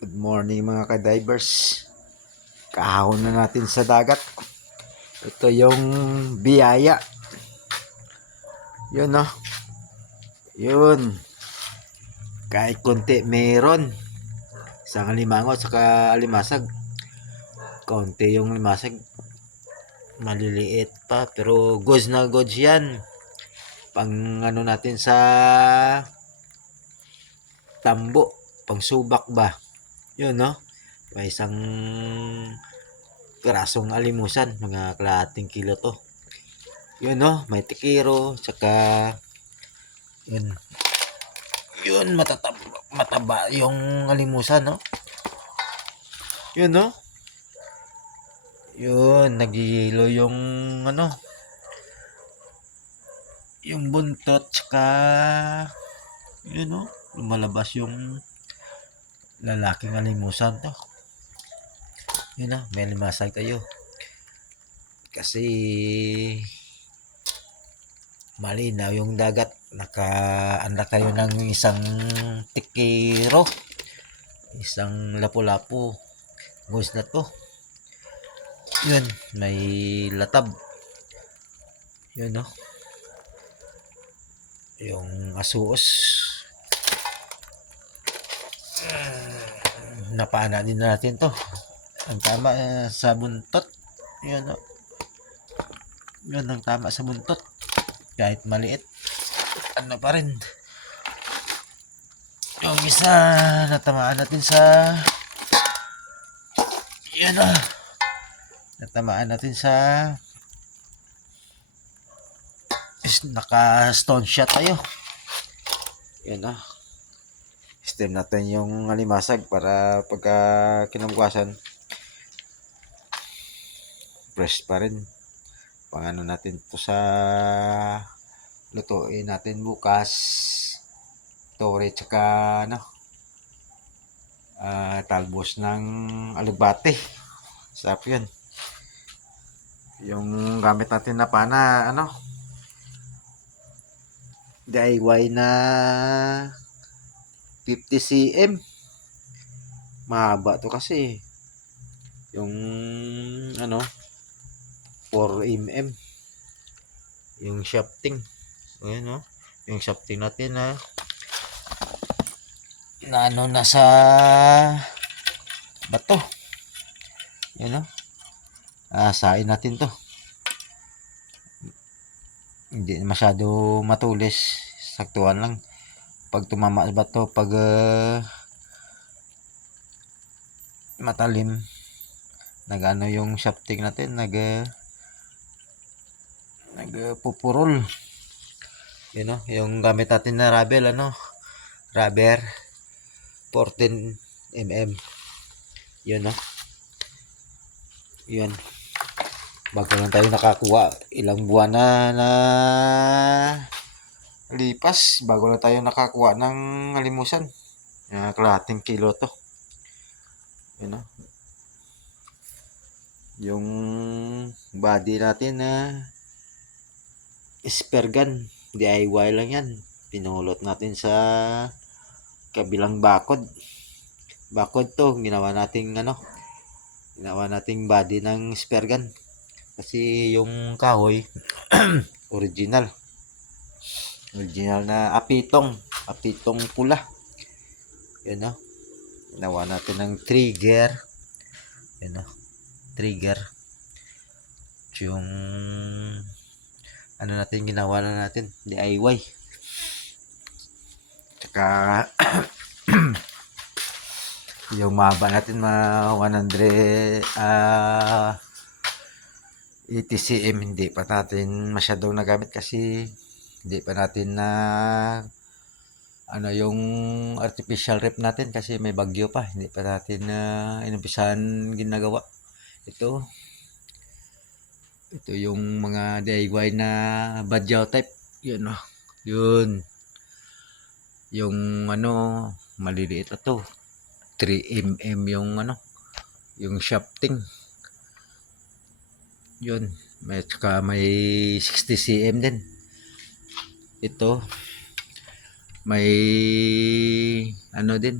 Good morning mga ka-divers. Kahahon na natin sa dagat. Ito yung biyaya. Yun no. Yun. Kahit konti meron. Isang alimango at saka alimasag. Konti yung alimasag. Maliliit pa. Pero goods na goods yan. Pang ano natin sa tambo. Pang subak ba. Yun no. May isang pirasong alimusan, mga kalahating kilo to. Yun no, may tikiro, tsaka yun mataba yung alimusan no. Yun no. Yun, nagihilo yung ano, yung buntot, tsaka yun no, lumalabas yung lalaking alimusan to. Yun na, may limasag tayo. Kasi malinaw yung dagat. Nakaanda tayo ng isang tikiro. Isang lapu-lapu. Guys na to. Yun, may latab. Yun no. Yung asuos. Napaana din natin to. Ang tama sa buntot. Yun no. Yun ang tama sa buntot. Kahit maliit. Ano pa rin. Yung isa natamaan natin sa yan na. Natamaan natin sa naka stone shot tayo. Yan na. Stem natin yung alimasag para pagka kinabukasan fresh pa rin. Pangano natin to sa lutuin natin bukas. Tore tsaka ano, talbos ng alugbate. Sarap yun. Yung gamit natin na pana, ano, DIY na 50 cm. Mahaba to kasi. Yung ano, 4 mm. Yung shafting. Ayan no. Yung shafting natin na ano nasa bato. Yan no. Sain natin to. Hindi masyado matulis. Saktuhan lang. Pag tumama sa bato, pag matalim, nagano yung shafting natin, nagpupurol. Yun no, yung gamit natin na rubber, rubber 14 mm. Yun no. Yun. Bago lang tayo nakakuha, ilang buwan na lipas bago lang tayo nakakuha ng alimusan. Kalahating kilo to. Yun no. Yung body natin na spear gun, DIY lang yan. Pinulot natin sa kabilang bakod. Bakod to, ginawa nating body ng spear gun. Kasi yung kahoy original na apitong pula. Yun no. Ginawa natin ng trigger. Yun no. Trigger. Yung ano natin ginawa na natin DIY. Tsaka yung mahaba natin 80 cm hindi pa natin masyadong nagamit kasi hindi pa natin na yung artificial rep natin kasi may bagyo pa, hindi pa natin inumpisahan ginagawa. Ito yung mga DIY na badyaw type. Yun no. Yun yung maliliit ito 3 mm yung shafting. Yun, may 60 cm din. Ito may din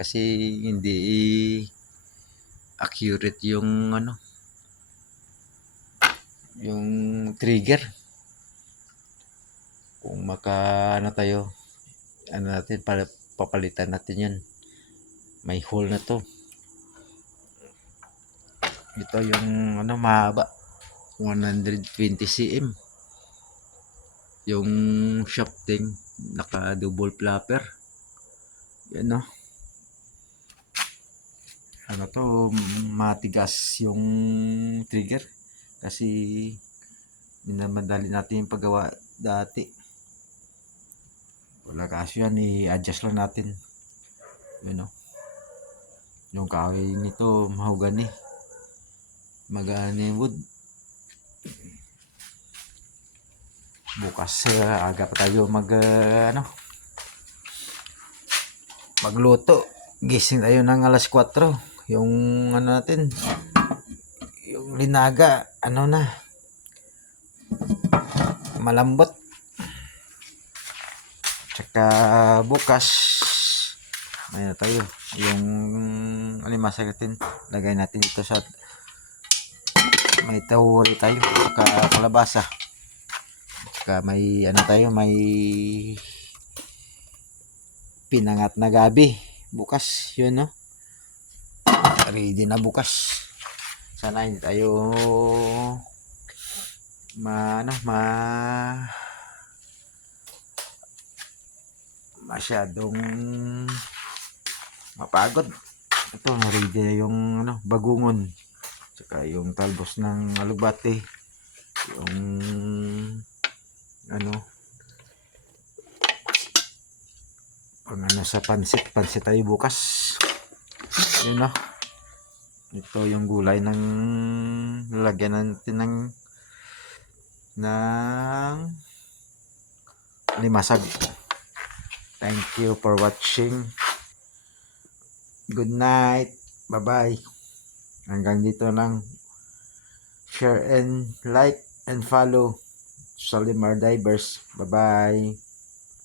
kasi hindi accurate yung yung trigger. Kung tayo, natin, papalitan natin yan. May hole na to. Ito yung mahaba, 120 cm. Yung shafting naka double flapper. Yan matigas yung trigger kasi minamadali natin yung paggawa dati. Wala kasi yan, i-adjust lang natin. Yung kahoy nito mahogany, magani wood. Bukas aga pa tayo magluto. Gising tayo ng alas 4. Yung natin, yung linaga malambot. Tsaka bukas tayo yung alimasag natin, lagay natin dito sa may tawuri tayo, tsaka kalabasa, tsaka may may pinangat na gabi bukas. Yun ready na bukas. Sana hindi tayo masyadong mapagod. Ito ready na yung bagungon, tsaka yung talbos ng alubate, yung pang sa pansit tayo bukas. Yun ito yung gulay ng lalagyan natin ng limasag. Thank you for watching. Good night. Bye bye. Hanggang dito lang. Share and like and follow Solimar Divers. Bye bye.